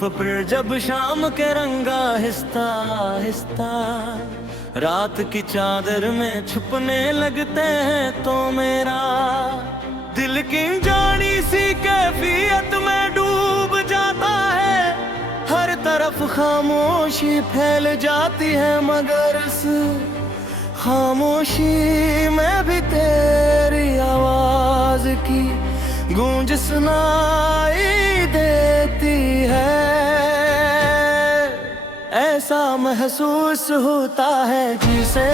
जुल्फ पर जब शाम के रंगा आहिस्ता आहिस्ता रात की चादर में छुपने लगते हैं तो मेरा दिल की जानी सी कैफियत में डूब जाता है। हर तरफ खामोशी फैल जाती है मगर इस खामोशी में भी तेरी आवाज की गूंज सुनाई देती है। ऐसा महसूस होता है जिसे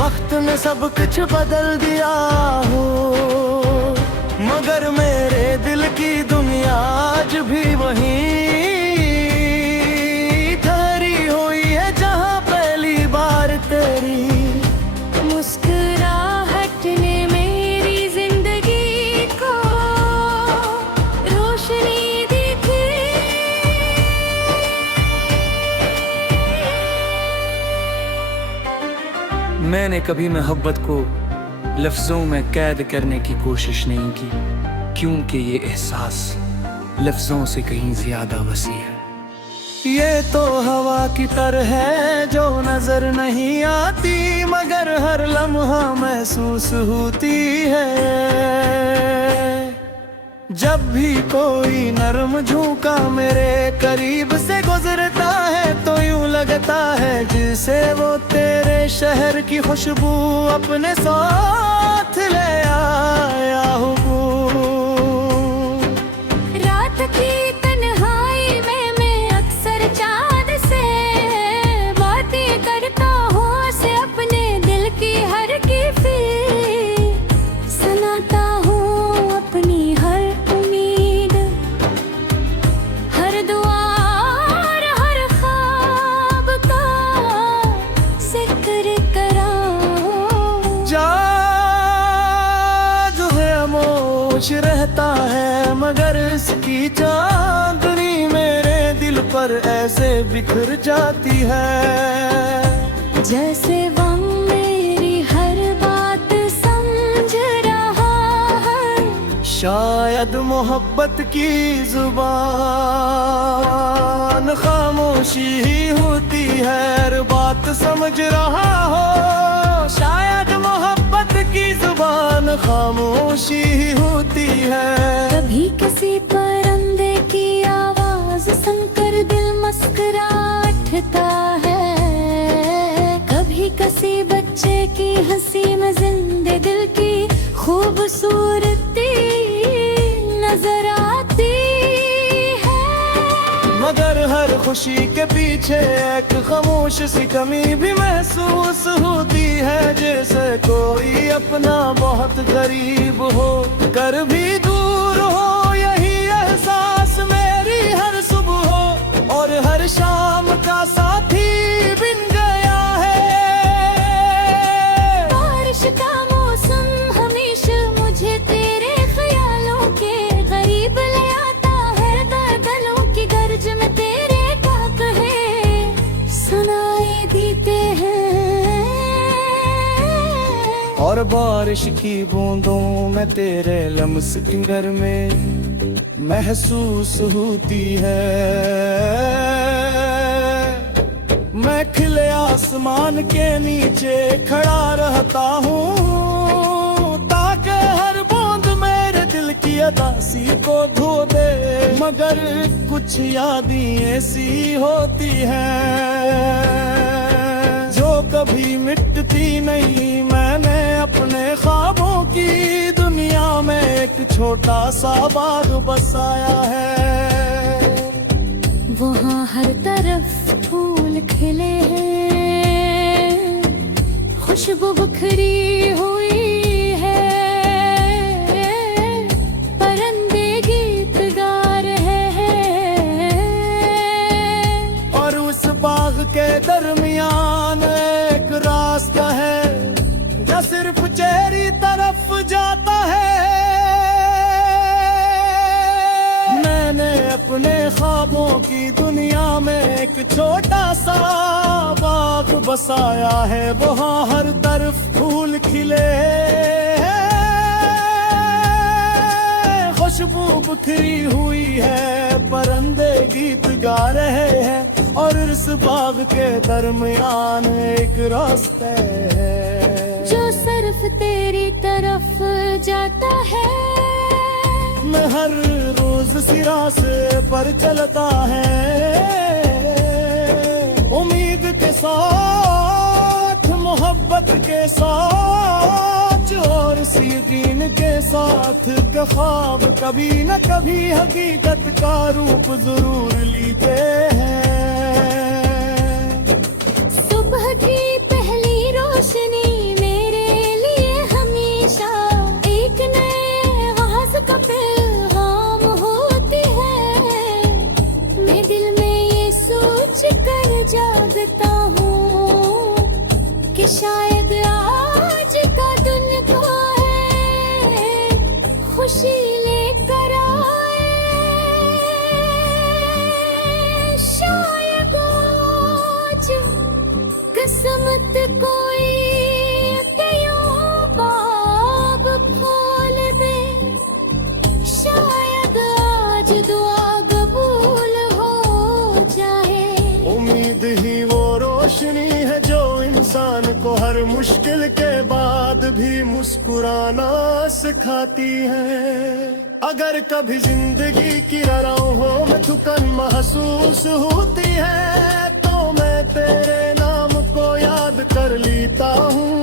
वक्त ने सब कुछ बदल दिया हो, मगर मेरे दिल की दुनिया आज भी वहीं ठहरी हुई है जहां पहली बार तेरी मुस्कुराहट ने मेरी जिंदगी को रोशनी दी थी। मैंने कभी मोहब्बत को लफ्जों में कैद करने की कोशिश नहीं की, क्योंकि ये एहसास लफ्जों से कहीं ज्यादा वसी है। ये तो हवा की तरह है जो नजर नहीं आती मगर हर लम्हा महसूस होती है। जब भी कोई नरम झोंका मेरे करीब से गुजरता है तो यूं लगता है जिसे वो तेरे शहर की खुशबू अपने साथ ले आया हूँ। रात की तन्हाई में मैं अक्सर चाँद से बातें करता हूँ, से अपने दिल की हर कैफियत सुनाता हूँ, अपनी हर उम्मीद, हर दुआ और हर ख्वाब का जिक्र करा हूँ। जो है खामोश रहता है मगर इसकी चांदनी मेरे दिल पर ऐसे बिखर जाती है जैसे वो मेरी हर बात समझ रहा है। शायद मोहब्बत की जुबान खामोशी ही होती है, हर बात समझ रहा हो। शायद मोहब्बत की जुबान खामोशी ही होती है। कभी किसी परिंदे की आवाज सुनकर दिल मुस्कुरा उठता है, कभी किसी बच्चे की हंसी में जिंदे दिल की खूबसूरती नजर आती है। मगर हर खुशी के पीछे एक खामोश सी कमी भी महसूस होती है, जैसे कोई अपना बहुत करीब हो कर भी दूर हो। यही एहसास मेरी हर सुबह हो और हर शाम का साथी बिन गया है। बारिश का मौसम हमेशा मुझे तेरे ख्यालों के करीब ले आता है, बादलों की गर्ज में तेरे कहे सुनाई देते हैं। और बारिश की बूंदों में तेरे लम्स फिंगर में महसूस होती है। मैं खिले आसमान के नीचे खड़ा रहता हूँ ताकि हर बूंद मेरे दिल की अदासी को धो दे, मगर कुछ यादें ऐसी होती हैं जो कभी मिटती नहीं। मैंने अपने ख्वाबों की दुनिया में एक छोटा सा बाग बसाया है। वहाँ हर तरफ फूल खिले हैं, खुशबू बिखरी हुई है, परिंदे गीत गा रहे हैं। और उस बाग के दरमियान एक रास्ता है जो सिर्फ तेरी तरफ जाता है। मैंने अपने ख्वाबों की दुनिया में एक छोटा सा बाग बसाया है, वहाँ हर तरफ फूल खिले हैं, खुशबू बिखरी हुई है, परंदे गीत गा रहे हैं और इस बाग के दरमियान एक रास्ता है जो सिर्फ तेरी तरफ जाता है। मैं हर रोज सी रास्ते पर चलता है, उम्मीद के साथ, मोहब्बत के साथ और यकीन के साथ के ख्वाब कभी न कभी हकीकत का रूप जरूर लेते हैं। सुबह की पहली रोशनी मेरे लिए हमेशा एक नए आगाज़ का पैगाम होती है। मैं दिल में ये सोच कर जागता हूँ कि शायद आज का दिन को है खुशी लेकर आए। शायद आज किस्मत कोई के यूं बाब खोल दे, शायद आज दुआ कबूल हो जाए। उम्मीद ही वो रोशनी है जो इंसान को हर मुश्किल के बाद भी मुस्कुराना सिखाती है। अगर कभी जिंदगी की राहों में थकन महसूस होती है तो मैं तेरे नाम को याद कर लेता हूँ।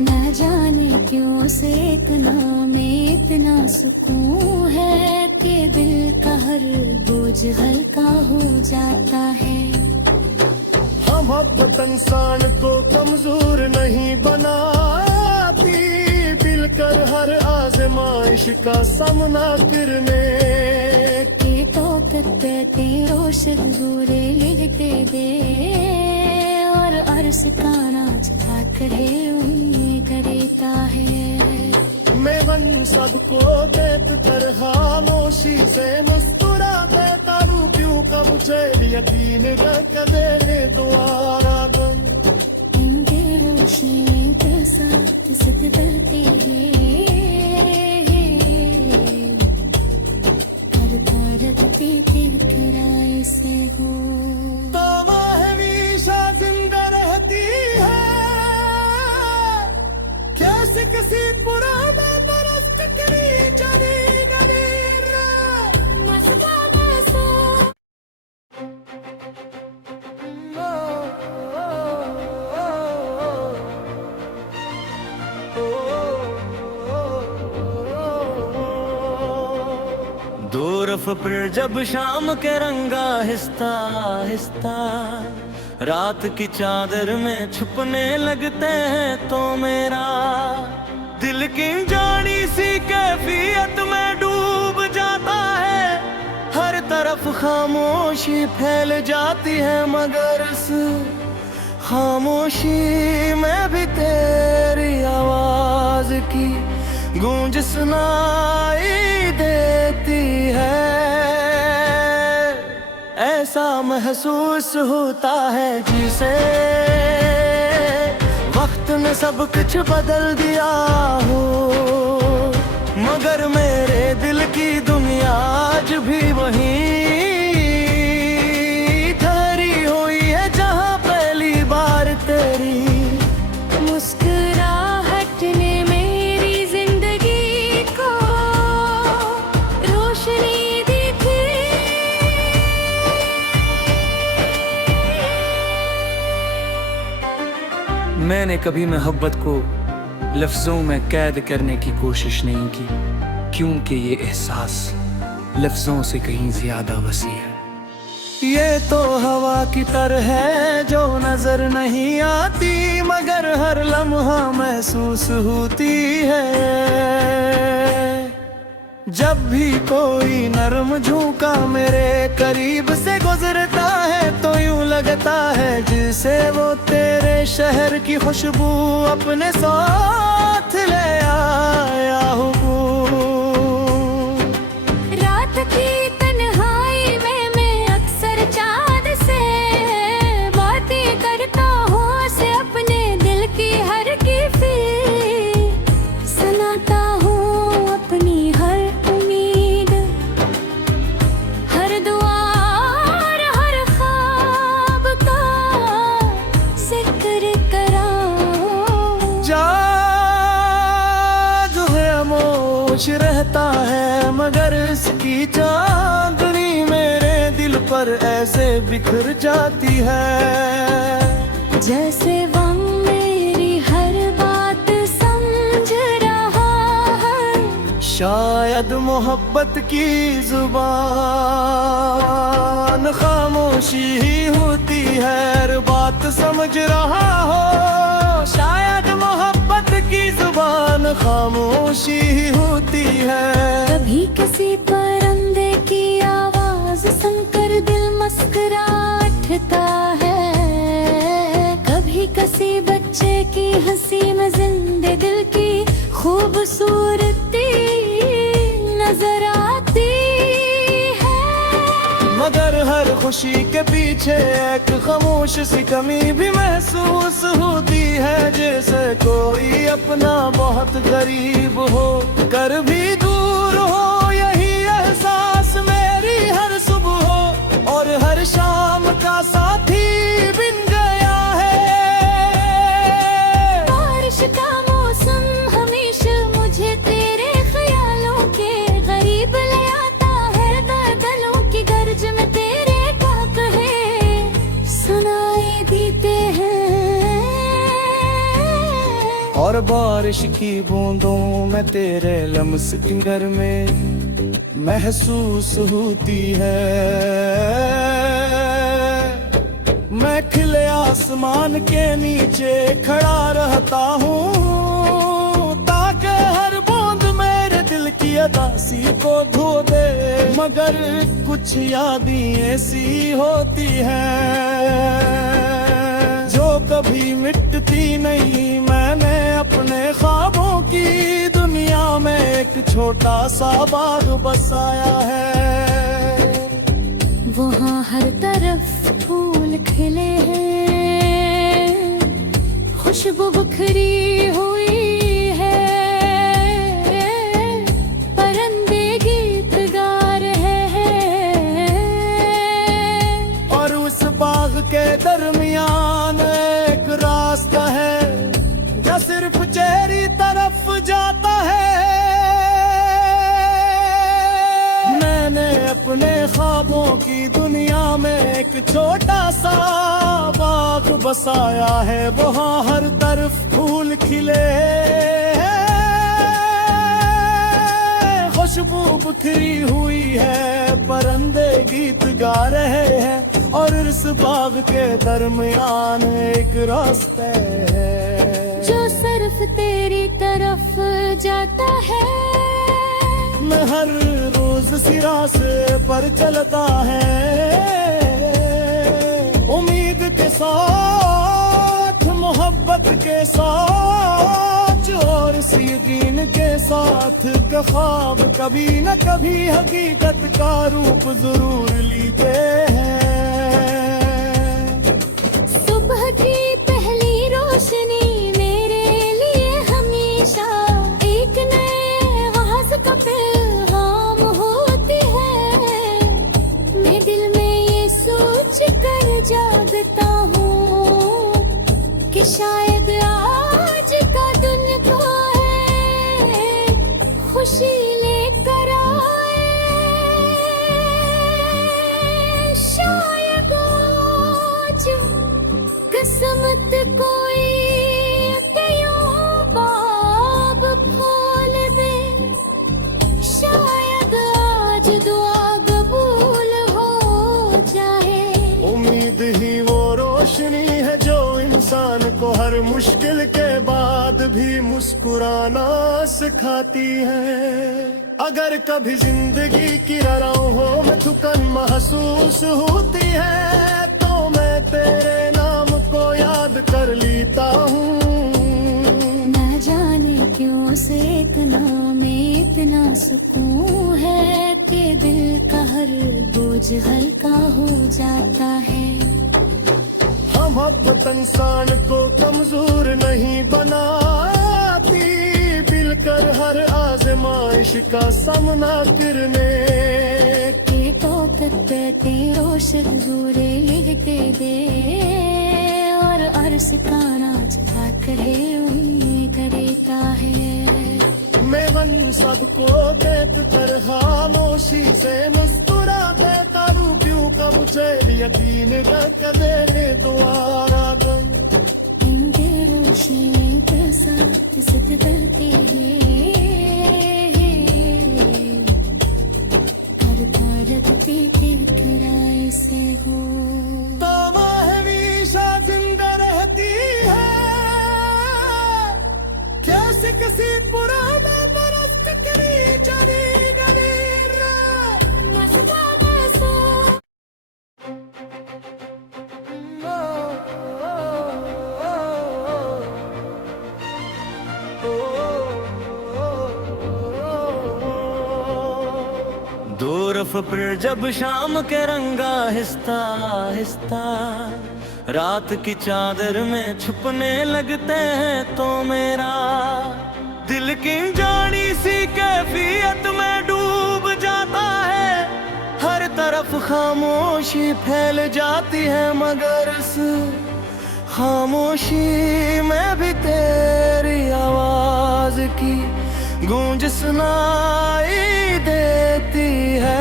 न जाने क्यों से एक नाम में इतना सुकून है कि दिल का हर बोझ हल्का हो जाता है। मोहब्बत इंसान को कमजोर नहीं बनाती, मिलकर हर आजमाइश का सामना करने के तो कहते रोशद बुरे लिखते दे और अर्श का नाच खाकर उन्हें करता है। मैं मन सबको देख कर खामोशी से मुस्कुरा देता हूँ, क्यों कब मुझे यकीन न दे दोबारा दम। इनके रोशनी के साथ सद करते हैं हर तारक पे टकराए से हो तो वो हमेशा जिंदा रहती है, कैसे किसी पुराने परस्त करी जाने गली मस्ता मस्ता। दो रफ पर जब शाम के रंगा हिस्सा हिस्सा रात की चादर में छुपने लगते हैं तो मेरा दिल की जानी सी कैफियत में डूब जाता है। हर तरफ खामोशी फैल जाती है मगर इस खामोशी में भी तेरी आवाज की गूंज सुनाई देती है। ऐसा महसूस होता है जिसे वक्त ने सब कुछ बदल दिया हो, मगर मेरे दिल की दुनिया आज भी वहीं ठहरी हुई है जहाँ पहली बार तेरी मुस्कुराहट ने मेरी जिंदगी को रोशनी दिखी। मैंने कभी मोहब्बत को लफ्जों में कैद करने की कोशिश नहीं की, क्योंकि ये एहसास लफ्जों से कहीं ज्यादा वसी है। ये तो हवा की तरह है जो नजर नहीं आती मगर हर लम्हा महसूस होती है। जब भी कोई नरम झोंका मेरे करीब से गुजरता है तो यूं लगता है जैसे वो तेरे शहर की खुशबू अपने साथ ले आया हो। रात की तन्हाई में मैं अक्सर चाँद से बातें करता हूँ, से अपने दिल की हर की फिर सुनाता हूँ अपनी हर की चांदनी मेरे दिल पर ऐसे बिखर जाती है, जैसे वो मेरी हर बात समझ रहा है। शायद मोहब्बत की जुबान खामोशी ही होती है, हर बात समझ रहा हो। शायद मोहब्बत की जुबान खामोशी ही होती है। कभी किसी परिंदे की आवाज सुनकर दिल मुस्कुरा उठता है, कभी किसी बच्चे की हंसी में जिंदे दिल की खूबसूरती नजर आती है। मगर हर खुशी के पीछे एक खामोश सी कमी भी महसूस होती है, जैसे कोई अपना बहुत करीब हो कर भी दूर हो। यही एहसास मेरी हर सुबह हो और हर शाम का साथी बिन गया है। बारिश का मौसम हमेशा मुझे तेरे ख्यालों के करीब ले आता है, बादलों की गर्ज में तेरे कहे सुनाई देते हैं। और बारिश की बूंदों में तेरे लम्स फिंगर में महसूस होती है। मैं खिले आसमान के नीचे खड़ा रहता हूँ, ताकि हर बूंद मेरे दिल की अदासी को धो दे। मगर कुछ यादें ऐसी होती हैं जो कभी मिटती नहीं। मैंने अपने ख्वाबों की दुनिया में एक छोटा सा बाग बसाया है, वहाँ हर तरफ फूल खिले हैं, खुशबू बिखरी हुई है, परिंदे गीत गा रहे हैं। और उस बाग के दरमियान एक रास्ता है जो सिर्फ तेरी तरफ जाता है। मैंने अपने ख्वाबों की दुनिया में एक छोटा सा बाग बसाया है, वहाँ हर तरफ फूल खिले हैं, खुशबू बिखरी हुई है, परिंदे गीत गा रहे हैं। और इस बाग के दरमियान एक रास्ता है जो सिर्फ तेरी तरफ जाता है। मैं हर रोज सिरा से पर चलता है, उम्मीद के साथ, मोहब्बत के साथ और इस यकीन के साथ कि ख्वाब कभी न कभी हकीकत का रूप जरूर लेते हैं। सुबह की पहली रोशनी मेरे लिए हमेशा एक नए आगाज़ का पैगाम होती है। मैं दिल में ये सोच कर जागता हूँ कि शायद आज का दिन को है खुशी लेकर आए। शायद आज किस्मत कोई यूं बाब खोल दे, शायद आज दुआ कबूल हो जाए। उम्मीद ही वो रोशनी है जो इंसान को हर मुश्किल के बाद भी मुस्कुराना सिखाती है। अगर कभी जिंदगी की राहों में थकन महसूस होती है, तो मैं तेरे नाम को याद कर लेता हूँ। न जाने क्यों से एक नाम में इतना सुकून है कि दिल का हर बोझ हल्का हो जाता है। मोहब्बत इंसान को कमजोर नहीं बनाती, मिलकर हर आजमाइश का सामना करने के टोकते तेरो शजूरे लिखते दे और अर्श का नाच खाकर है उम्मीद करता है। मैं मन सबको देख कर खामोशी से मुस्कुरा देता हूँ क्यों कब से यकीन कर दे दोबारा दम इन दिलों से कैसा किसत करते हैं घर पर रखते के किराए से हो तो हमेशा जिंदा रहती है कैसे किसी पुराना बरस ककरी चली गली मस्ता बसा दो रफ पर जब शाम के रंगा हिस्सा हिस्सा रात की चादर में छुपने लगते हैं तो मेरा दिल की जानी सी कैफियत में डूब जाता है हर तरफ खामोशी फैल जाती है मगर इस खामोशी में भी तेरी आवाज की गूंज सुनाई देती है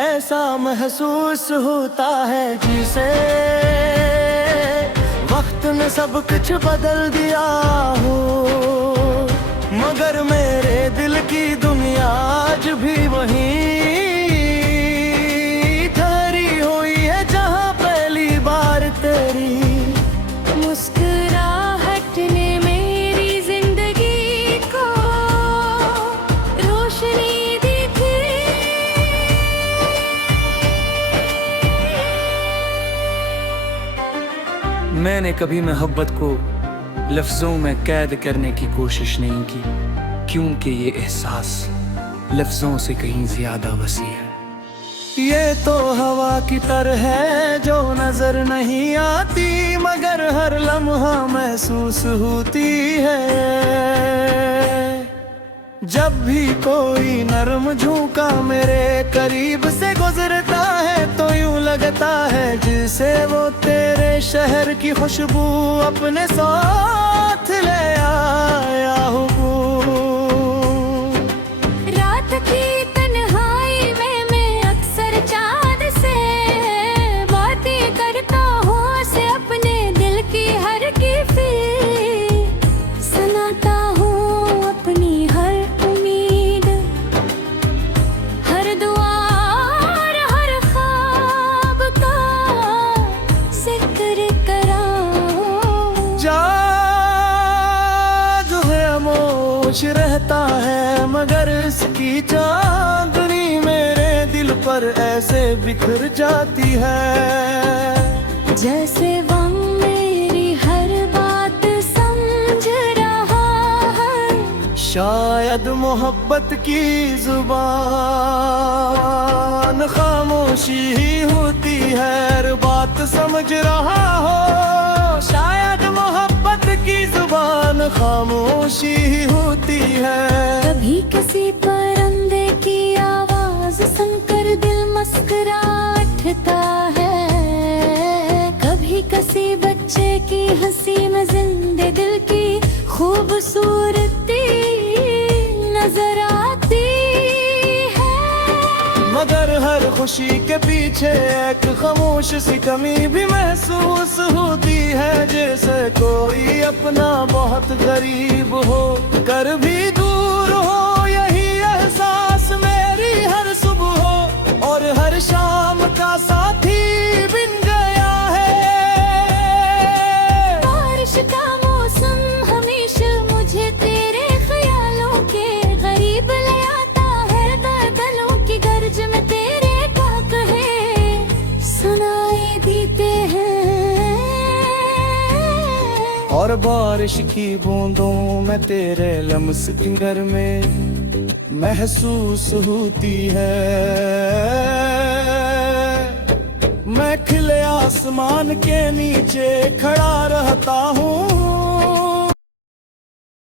ऐसा महसूस होता है जिसे वक्त ने सब कुछ बदल दिया हो मगर मेरे दिल की दुनिया आज भी वहीं ठहरी हुई है जहाँ पहली बार तेरी मुस्कुराहट ने मेरी जिंदगी को रोशनी दिखी मैंने कभी मोहब्बत को लफ्जों में कैद करने की कोशिश नहीं की क्योंकि ये एहसास लफ्जों से कहीं ज्यादा वसी है ये तो हवा की तरह है जो नजर नहीं आती मगर हर लम्हा महसूस होती है जब भी कोई नरम झोंका मेरे करीब से गुजरता है तो यूं लगता है जिसे वो तेरे शहर की खुशबू अपने साथ ले आया हूँ रात की तन्हाई में मैं अक्सर चाँद से बातें करता हूँ से अपने दिल की हर की फिर सुनाता हूँ अपनी हर उम्मीद हर दुआ और हर ख्वाब का जिक्र कराऊं जा जो है खामोश रहता है मगर इसकी चांदनी मेरे दिल पर ऐसे बिखर जाती है जैसे वो मेरी हर बात समझ रहा है शायद मोहब्बत की जुबान खामोशी ही होती है हर बात समझ रहा हो शायद मोहब्बत की जुबान खामोशी ही होती है कभी किसी परिंदे की आवाज सुनकर दिल मुस्कुरा उठता है कभी किसी बच्चे की हंसी में जिंदे दिल की खूबसूरती नजर आती है मगर हर खुशी के पीछे एक खामोश सी कमी भी महसूस होती है जैसे कोई अपना बहुत करीब हो कर भी दूर हो यही एहसास मेरी हर सुबह हो और हर शाम का साथी बिन गया है बारिश का मौसम हमेशा मुझे तेरे ख्यालों के करीब ले आता है बादलों की गर्ज में तेरे डाक है सुनाई देते हैं और बारिश की बूंदों में तेरे लम्स फिंगर में महसूस होती है मैं खिले आसमान के नीचे खड़ा रहता हूँ